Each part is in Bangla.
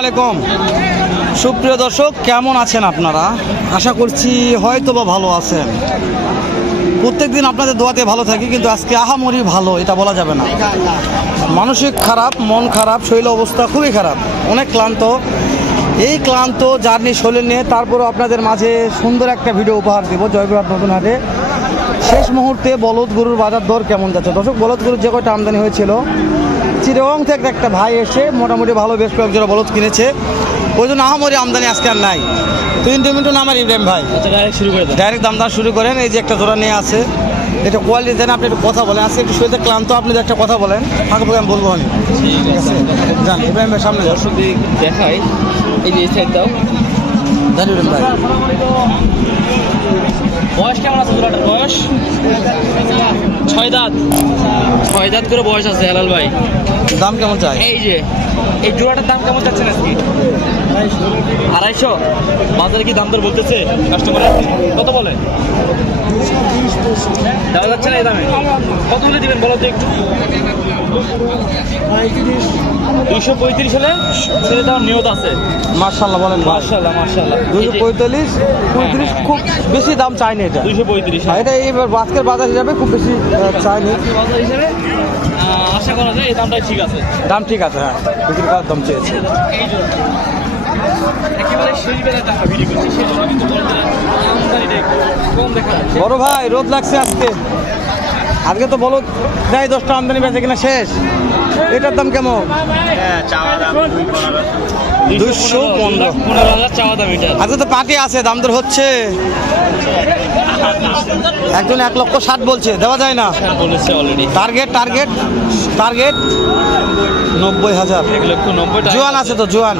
আলাইকুম। সুপ্রিয় দর্শক, কেমন আছেন আপনারা? আশা করছি হয়তো বা ভালো আছেন। প্রত্যেক দিন আপনাদের দোয়াতে ভালো থাকি, কিন্তু আজকে আহামরি ভালো, এটা বলা যাবে না। মানসিক খারাপ, মন খারাপ, শরীর অবস্থা খুবই খারাপ, অনেক ক্লান্ত। এই ক্লান্ত জার্নি শরীর নিয়ে তারপরও আপনাদের মাঝে সুন্দর একটা ভিডিও উপহার দেবো জয়পুরহাট নতুন হাটে। শেষ মুহূর্তে বলদ গরুর বাজার দর কেমন যাচ্ছে? দর্শক, বলদ গরুর যে কয়টা আমদানি হয়েছিল চিরং থেকে একটা ভাই এসে মোটামুটি ভালো বেশ কয়েক জোড়া বলদ কিনেছে। ওই জন্য আহামরি আমদানি আজকে আর নাই। তিন মিনিট নামার ইব্রাহিম ভাই। আচ্ছা ডাইরেক্ট শুরু করে ডাইরেক্ট দাম দাম শুরু করেন এই যে একটা জোড়া নিয়ে আছে। এটা কোয়ালিটি দেন আপনি একটু কথা বলেন। আজকে একটু শরীরে ক্লান্ত আপনি একটা কথা বলেন ফাঁকা ফাঁকা আমি বলব আমি ঠিক আছে। যান ইব্রাহিম ভাই সামনে দর্শক দেখাই এই যে সাইড দাও। ভাই। বয়স কেমন আছে দুলাটার? বয়স? ছয় দাঁত। ছয় দাঁত করে বয়স আছে হেলাল ভাই। দাম কেমন চাই? এই যে এই জোড়াটার দাম কেমন যাচ্ছে আজকে? আড়াইশো। বাজারে কি দাম দর বলতেছে কাস্টমার কত বলে? দেওয়া যাচ্ছে না এই দামে। কত হলে দিবেন বলো তো একটু? দুইশো পঁয়ত্রিশ হলে ছেড়ে দেওয়ার নিয়ত আছে। মার্শাল্লাহ বলেন মার্শাল্লাহ মার্শাল্লাহ দুশো পঁয়তাল্লিশ পঁয়ত্রিশ খুব বেশি দাম চাইনি এটা। দুইশো পঁয়ত্রিশ। এটা এইবার আজকের বাজার হিসাবে খুব বেশি চাইনি বাজার হিসেবে আশা করা যায় এই দামটাই ঠিক আছে। দাম ঠিক আছে হ্যাঁ বিক্রি করার দাম চেয়েছে। বড় ভাই রোদ লাগছে আজকে। আজকে তো বলো দেয় দশটা আমদানি বেঁচে কিনা শেষ। এটার দাম কেমন? দুশো পনেরো। পনেরো। হাজার চাওয়া দাম এটা। আজকে তো পার্টি আছে দাম দর হচ্ছে। একজন এক লক্ষ ষাট বলছে দেওয়া যায় না। বলেছে অলরেডি টার্গেট টার্গেট টার্গেট নব্বই হাজার। এক লক্ষ নব্বই জোয়ান আছে তো জোয়ান।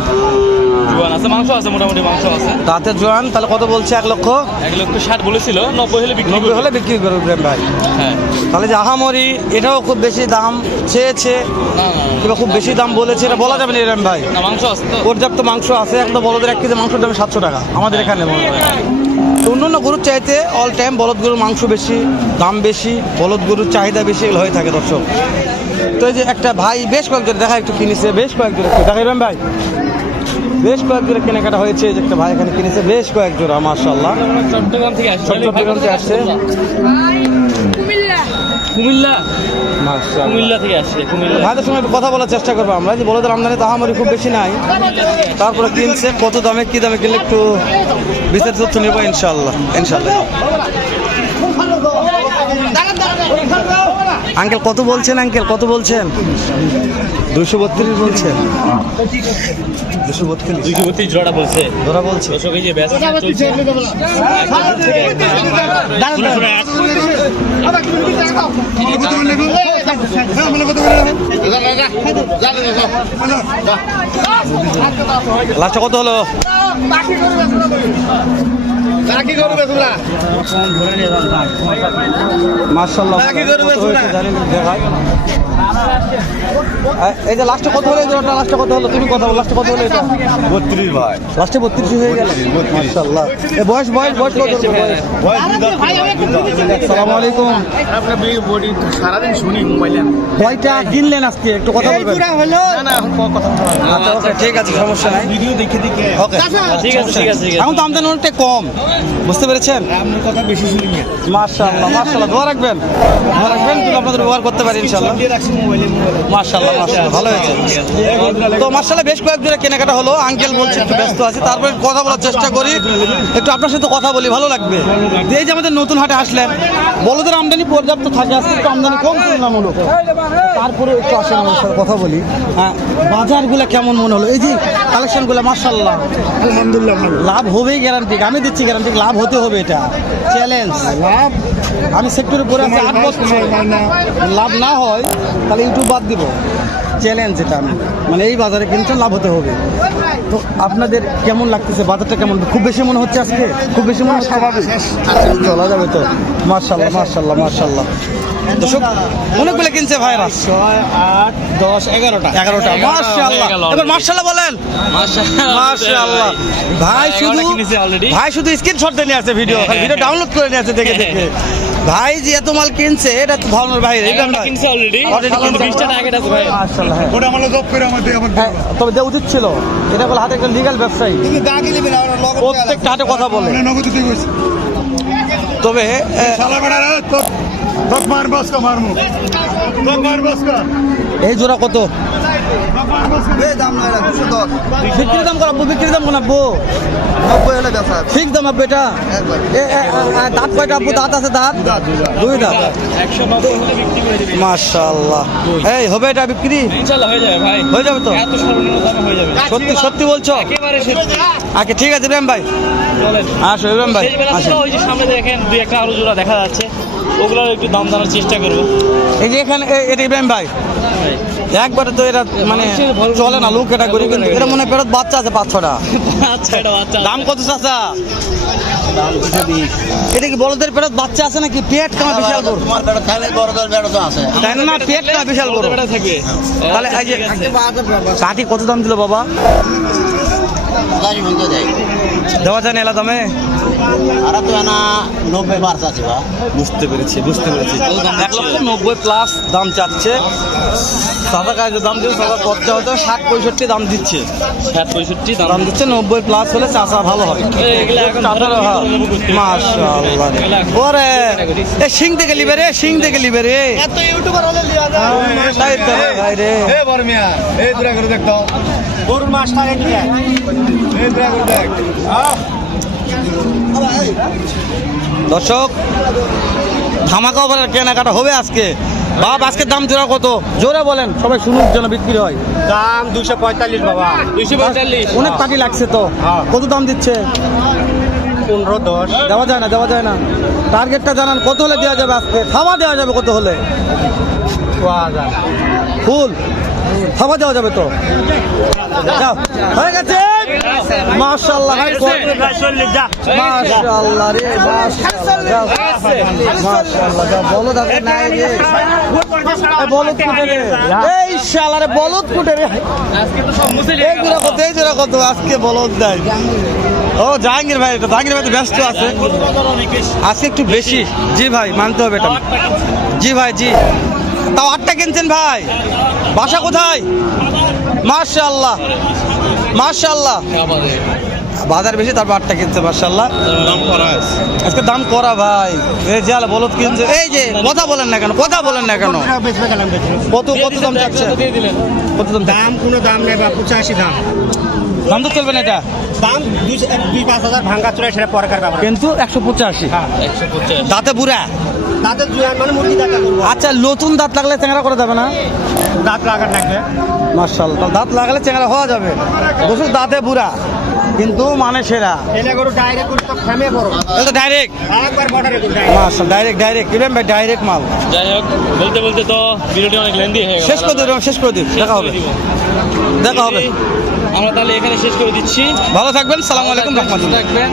জোয়ান আছে মাংস আছে মোটামুটি মাংস আছে। তাতে জোয়ান তাহলে কত বলছে এক লক্ষ? এক লক্ষ ষাট বলেছিল নব্বই হলে বিক্রি নব্বই হলে বিক্রি করবে ভাই। হ্যাঁ। তাহলে যে আহামরি এটাও খুব বেশি দাম চেয়েছে। কিংবা খুব বেশি দাম বলেছে এটা বলা যাবে না এরম ভাই। মাংস আছে পর্যাপ্ত মাংস আছে একদম বলদের এক কেজি মাংসের দাম সাতশো টাকা। আমাদের এখানে মনে হয়। অন্যান্য গরুর চাইতে অল টাইম বলদ গরুর মাংস বেশি দাম বেশি বলদ গরুর চাহিদা বেশি এগুলো হয়ে থাকে দর্শক। তো এই যে একটা ভাই বেশ কয়েকজন দেখা একটু কিনেছে বেশ কয়েকজন একটু। দেখাইবেন ভাই বেশ কয়েক জোড়া কেনাকাটা হয়েছে যে একটা ভাই এখানে কিনেছে বেশ কয়েক জোড়া মার্শাল্লাহ চট্টগ্রাম থেকে চট্টগ্রাম থেকে আসছে। কুমিল্লা। কুমিল্লা থেকে আসছে কুমিল্লা। ভাইদের সঙ্গে কথা বলার চেষ্টা করব। আমরা যে বলদের আমদানি খুব বেশি নাই। তারপরে কিনছে কত দামে কি দামে কিনলে একটু বিস্তারিত তথ্য নেব ইনশাল্লাহ ইনশাল্লাহ আঙ্কেল কত বলছেন আঙ্কেল? কত বলছেন? দুশো বত্রিশ বলছেন দুশো বত্রিশ। দুইশো বত্রিশ জোড়া বলছে। ধরা বলছে। লাস্টে কত হলো? মার্শাল্লাহ। আ- এই যে লাস্টে কত হলো? জোড়াটা লাস্টে কত হলো? তুমি কথা বলো লাস্টে কত হলো এটা? বত্রিশ ভাই। লাস্টে বত্রিশ হয়ে গেল। মার্শাল্লাহ এ বয়স বয়স বয়স কত? বয়স আসসালামু আলাইকুম। আপনার বডি সারাদিন শুনি মোবাইলে। কয়টা কিনলেন আজকে একটু কথা বলবেন। না না এখন কথা আচ্ছা ওকে ঠিক আছে সমস্যা নাই। ভিডিও দেখে দেখে। ওকে ঠিক আছে ঠিক আছে ঠিক আছে। এখন তো আমদানি অনেকটা কম। বুঝতে পেরেছেন? আপনার কথা বেশি শুনি না মার্শাল্লাহ মার্শাল্লাহ দোয়া রাখবেন। দোয়া রাখবেন। আপনাদের ব্যবহার করতে পারি ইনশাল্লাহ মার্শাল্লাহ মার্শাল্লাহ ভালো হয়েছে। তো মার্শাল্লাহ বেশ কয়েক জোড়া কেনাকাটা হলো। আঙ্কেল বলছে একটু ব্যস্ত আছে। তারপরে কথা বলার চেষ্টা করি। একটু আপনার সাথে কথা বলি ভালো লাগবে। যে এই যে আমাদের নতুন হাটে আসলেন বলদের আমদানি পর্যাপ্ত থাকে আজকে একটু আমদানি কম তুলনামূলক। তারপরে একটু আসেন আমার সাথে কথা বলি। হ্যাঁ বাজারগুলো কেমন মনে হলো? এই যে কালেকশনগুলো মার্শাল্লাহ আলহামদুলিল্লাহ লাভ হবেই গ্যারান্টি আমি দিচ্ছি গ্যারান্টি লাভ হতে হবে এটা। চ্যালেঞ্জ লাভ? আমি সেক্টরে পড়ে আছি আট বছর। লাভ না হয় তাহলে ইউটিউব বাদ দিব। চ্যালেঞ্জ এটা। আমি মানে এই বাজারে কিন্তু লাভ হতে হবে। তো আপনাদের কেমন লাগতেছে? বাজারটা কেমন? খুব বেশি মনে হচ্ছে আজকে? খুব বেশি মনে হচ্ছে? চলা যাবে তো। মার্শাল্লাহ মার্শাল্লাহ মার্শাল্লাহ দর্শক অনেকগুলো কিনছে ভাইরা। ছয় আট দশ এগারোটা। এগারোটা। মার্শাল্লাহ এবার মার্শাল্লাহ বলেন। মার্শাল্লাহ ভাই শুধু ভাই শুধু স্ক্রিনশট নিয়ে আছে ভিডিও ভিডিও ডাউনলোড করে নিয়ে আছে দেখে দেখে। ভাই যে এত মাল কিনছে এটা তো ধরনের বাইরে এটা। কিনছে অলরেডি আছে ভাই। মাশাআল্লাহ। ওটা আমার জব করে আমাদের হ্যাঁ, তবে দেওয়া উচিত ছিল এটা বলে হাতে একটা লিগাল ব্যবসায়ী। তুমি দাগি নিবে না ওরা লগন প্রত্যেকটা হাটে কথা বলে। নগদ তবে শালা বড়া তো তো মার বস মারমু তো মার বস এই জোড়া কত? দাম নয় না দুশো দশ বিক্রির দাম করাবো বিক্রির দাম কোনাবো নব্বই হলে বেচা ঠিক দাম আব্বু এটা? দাঁত কয়টা আব্বু দাঁত আছে দাঁত? দুই দাঁত। একশো নব্বই হলে বিক্রি করে দিবি। মাশাআল্লাহ। এই হবে এটা বিক্রি? হয়ে যাবে ভাই। হয়ে যাবে তো? এত সর্বনিম্ন দামে হয়ে যাবে। সত্যি সত্যি বলছো? সত্যি আচ্ছা ঠিক আছে ইব্রাহিম ভাই। আসো ইব্রাহিম ভাই ওই যে সামনে দেখেন দুই একটা আরও জোড়া দেখা যাচ্ছে। ওগুলো একটু দাম জানার চেষ্টা করব। এই যে এখানে এটা ইব্রাহিম ভাই। একবারে তো এটা মানে চলে না লোক এটা করি কিন্তু এটা মনে হয় ফেরত বাচ্চা আছে পাঁচ ছটা আচ্ছা দাম কত চাচা এটা কি বড়দের পেটত বাচ্চা আছে নাকি পেট কামা বিশাল বড় তোমার বেড়া খাইলে বড় তো আছে তাই না পেট কামা বিশাল বড় থাকবে তাহলে এই যে কাঠি কত দাম দিল বাবা দেওয়া যায় না এলা দামে? আর তো না নব্বই বার্স আছে বা। বুঝতে পেরেছি বুঝতে পেরেছি। এক লক্ষ নব্বই প্লাস দাম চাচ্ছে। সাদা কাজের দাম দিচ্ছে সাদা খরচা হতে ষাট পঁয়ষট্টি দাম দিচ্ছে। সাত পঁয়ষট্টি দাম দিচ্ছে নব্বই প্লাস হলে চাষা ভালো হয় হয় মাশাআল্লাহ। রে। ওরে এ সিং থেকে লিবে রে সিং থেকে লিবে রে। এত ইউটিউবার হলে লিয়া তাই তো ভাই রে। এ বড় এই দুরা করে দেখ গরুর মাছটা কি এই দুরা করে দেখ। দর্শক ধামাকা ওভারের কেনাকাটা হবে আজকে। বাপ আজকে দাম জোড়া কত? জোরে বলেন সবাই শুনুক যেন বিক্রি হয়। দাম দুশো পঁয়তাল্লিশ বাবা। দুইশো পঁয়তাল্লিশ। অনেক পাটি লাগছে তো। হ্যাঁ। কত দাম দিচ্ছে? পনেরো দশ। দেওয়া যায় না দেওয়া যায় না। টার্গেটটা জানান কত হলে দেওয়া যাবে আজকে? খাওয়া দেওয়া যাবে কত হলে? ফুল। খাওয়া দেওয়া যাবে তো? হয়ে গেছে? ভাই মাশাআল্লাহ রে মাশাআল্লাহ যাও মাশাআল্লাহ যাও বলো দাদা নাই রে। বলদ কুটে রে। এই শালা রে বলদ কুটে রে। আজকে তো সব মুছে এই জোড়া কত এই জোড়া কত আজকে বলদ দেয় ও জাহাঙ্গীর ভাই তো জাহাঙ্গীর ভাই তো ব্যস্ত আছে। আজকে একটু বেশি। জি ভাই মানতে হবে এটা। জি ভাই জি। তাও আটটা কিনছেন ভাই? বাসা কোথায়? মার্শাল্লাহ মার্শাল্লাহ বাজার বেশি তারপর আটটা কিনছে মার্শাল্লাহ দাম করা আজকে দাম করা ভাই। এই যে আলা বলদ কিনছে। এই যে কথা বলেন না কেন কথা বলেন না কেন। কত কত দাম চাচ্ছে? দিয়ে দিলেন। কত দাম দাম কোনো দাম নেই বা পঁচাশি দাম। দাম তো চলবে না এটা। দাম দুই পাঁচ হাজার ভাঙ্গা চড়াই সেটা পরকার ব্যাপার। কিন্তু একশো পঁচাশি। একশো দাঁতে বুড়া? তাদের দুই মানে মুরগি আচ্ছা নতুন দাঁত লাগলে চেঙ্গা করা যাবে না? দাঁত লাগার লাগবে। মার্শাল দাঁত লাগালে চেঙ্গা হওয়া যাবে। বসুর দাঁতে বুড়া। কিন্তু মানে সেরা। ডাইরেক্ট ডাইরেক্ট একবার ডাইরেক্ট মার্শাল ডাইরেক্ট ডাইরেক্ট কিরেন ভাই ডাইরেক্ট মাল? যাই হোক বলতে বলতে তো ভিডিওটি অনেক লেন্দি হয়ে শেষ করে দিন শেষ করে দেখা হবে। দেখা হবে। আমরা তাহলে এখানে শেষ করে দিচ্ছি। ভালো থাকবেন। সালাম আলাইকুম রহমতুল্লাহ। থাকবেন।